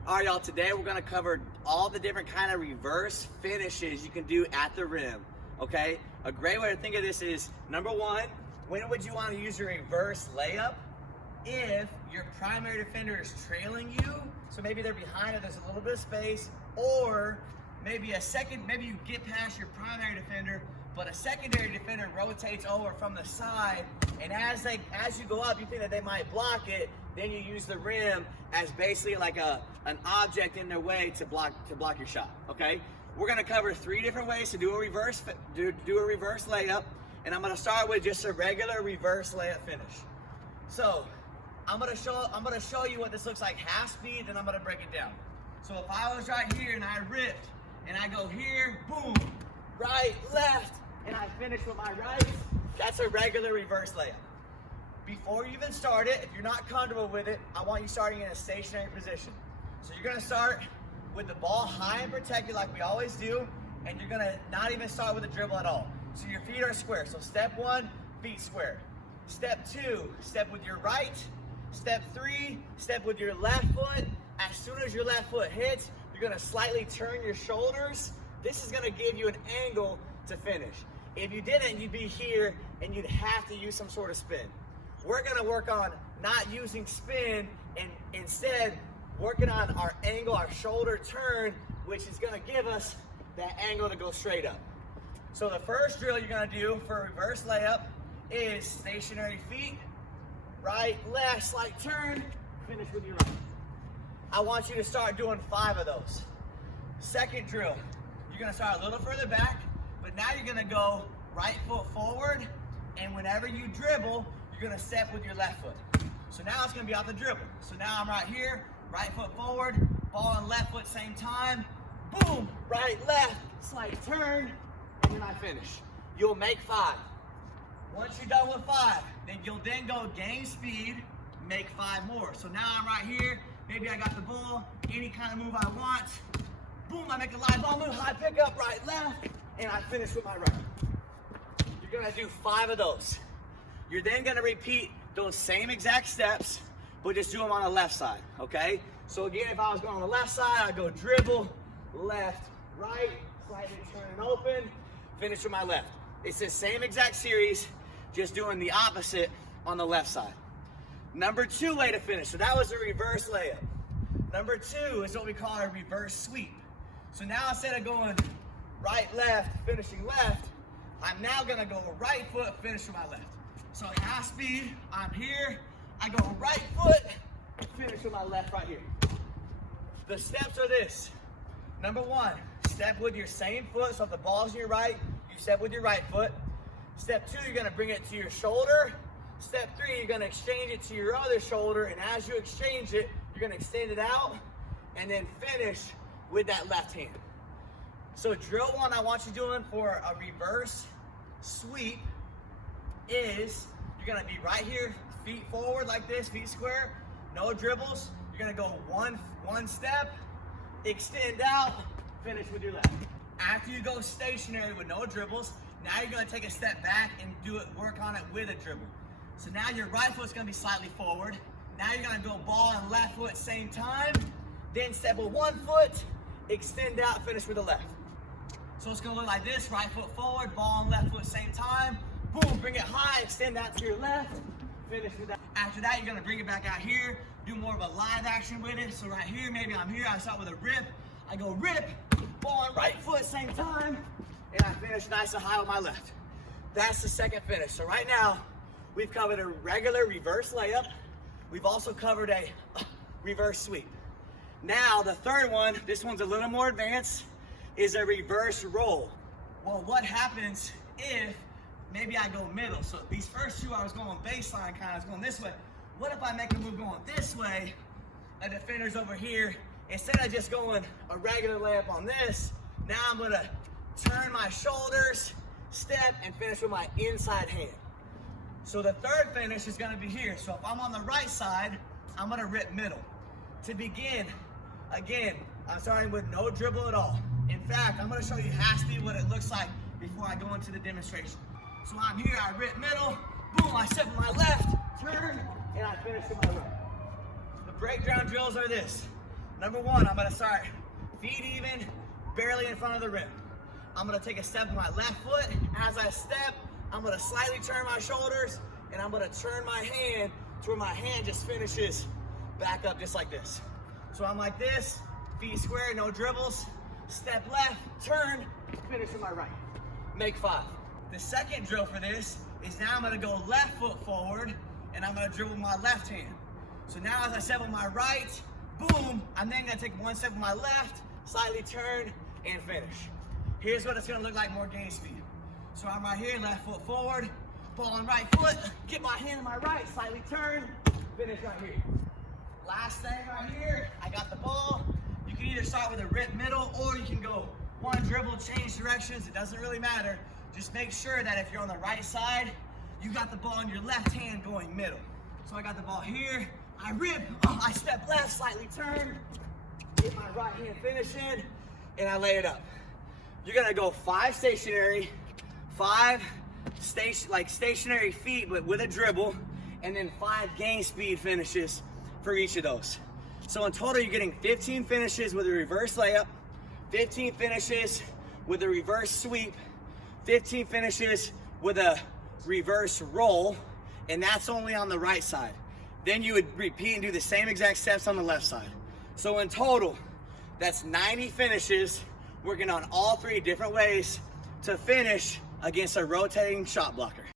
All right, y'all, today we're gonna cover all the different kind of reverse finishes you can do at the rim, okay? A great way to think of this is, number one, when would you wanna use your reverse layup? If your primary defender is trailing you, so maybe they're behind it, there's a little bit of space, or maybe you get past your primary defender, but a secondary defender rotates over from the side, and as you go up, you think that they might block it, then you use the rim as basically like an object in their way to block your shot, okay? We're gonna cover 3 different ways to do a reverse layup, and I'm gonna start with just a regular reverse layup finish. So, I'm gonna show you what this looks like half speed, then I'm gonna break it down. So if I was right here and I ripped, and I go here, boom, right, left, and I finish with my right, that's a regular reverse layup. Before you even start it, if you're not comfortable with it, I want you starting in a stationary position. So you're gonna start with the ball high and protected like we always do, and you're gonna not even start with a dribble at all. So your feet are square. So step 1, feet square. Step 2, step with your right. Step 3, step with your left foot. As soon as your left foot hits, you're gonna slightly turn your shoulders. This is gonna give you an angle to finish. If you didn't, you'd be here and you'd have to use some sort of spin. We're gonna work on not using spin and instead working on our angle, our shoulder turn, which is gonna give us that angle to go straight up. So the first drill you're gonna do for a reverse layup is stationary feet, right, left, slight turn, finish with your right. I want you to start doing 5 of those. Second drill, you're gonna start a little further back, but now you're gonna go right foot forward, and whenever you dribble, you're gonna step with your left foot. So now it's gonna be off the dribble. So now I'm right here, right foot forward, ball and left foot same time, boom, right, left, slight turn, and then I finish. You'll make 5. Once you're done with 5, then you'll go gain speed, make 5 more. So now I'm right here, maybe I got the ball, any kind of move I want, boom, I make a live ball move, high pick up, right, left, and I finish with my right. You're gonna do 5 of those. You're then gonna repeat those same exact steps, but just do them on the left side, okay? So again, if I was going on the left side, I'd go dribble, left, right, slightly turn and open, finish with my left. It's the same exact series, just doing the opposite on the left side. Number 2 way to finish, so that was a reverse layup. Number 2 is what we call a reverse sweep. So now instead of going right, left, finishing left, I'm now gonna go right foot, finish with my left. So half speed, I'm here, I go right foot, finish with my left right here. The steps are this. Number 1, step with your same foot, so if the ball's in your right, you step with your right foot. Step 2, you're gonna bring it to your shoulder. Step 3, you're gonna exchange it to your other shoulder, and as you exchange it, you're gonna extend it out, and then finish with that left hand. So drill 1 I want you doing for a reverse sweep is, you're gonna be right here, feet forward like this, feet square, no dribbles. You're gonna go one step, extend out, finish with your left. After you go stationary with no dribbles, now you're gonna take a step back and work on it with a dribble. So now your right foot's gonna be slightly forward. Now you're gonna go ball and left foot same time, then step with 1 foot, extend out, finish with the left. So it's gonna look like this, right foot forward, ball and left foot same time, boom, bring it high, extend out to your left, finish with that. After that, you're gonna bring it back out here, do more of a live action with it. So right here, maybe I'm here, I start with a rip, I go rip, ball and right foot same time, and I finish nice and high with my left. That's the second finish. So right now, we've covered a regular reverse layup. We've also covered a reverse sweep. Now, the third one, this one's a little more advanced, is a reverse roll. Well, what happens if maybe I go middle? So these first 2, I was going baseline, kind of, I was going this way. What if I make a move going this way, a defender's over here, instead of just going a regular layup on this, now I'm gonna turn my shoulders, step, and finish with my inside hand. So the third finish is gonna be here. So if I'm on the right side, I'm gonna rip middle. To begin, again, I'm starting with no dribble at all. In fact, I'm gonna show you half speed what it looks like before I go into the demonstration. So I'm here, I rip middle, boom, I step with my left, turn, and I finish with my right. The breakdown drills are this. Number one, I'm gonna start feet even, barely in front of the rim. I'm gonna take a step with my left foot. As I step, I'm gonna slightly turn my shoulders, and I'm gonna turn my hand to where my hand just finishes back up just like this. So I'm like this, feet square, no dribbles. Step left, turn, finish with my right. Make 5. The second drill for this is now I'm gonna go left foot forward, and I'm gonna dribble with my left hand. So now as I step with my right, boom, I'm then gonna take one step with my left, slightly turn, and finish. Here's what it's gonna look like more game speed. So I'm right here, left foot forward, ball on right foot, get my hand on my right, slightly turn, finish right here. Last thing right here, I got the ball. You can either start with a rip middle, or you can go one dribble, change directions, it doesn't really matter. Just make sure that if you're on the right side, you got the ball in your left hand going middle. So I got the ball here, I rip, I step left, slightly turn, get my right hand finishing, and I lay it up. You're gonna go 5 stationary, 5 stationary feet, but with a dribble, and then 5 game speed finishes for each of those. So in total, you're getting 15 finishes with a reverse layup, 15 finishes with a reverse sweep, 15 finishes with a reverse roll, and that's only on the right side. Then you would repeat and do the same exact steps on the left side. So in total, that's 90 finishes, working on all 3 different ways to finish against a rotating shot blocker.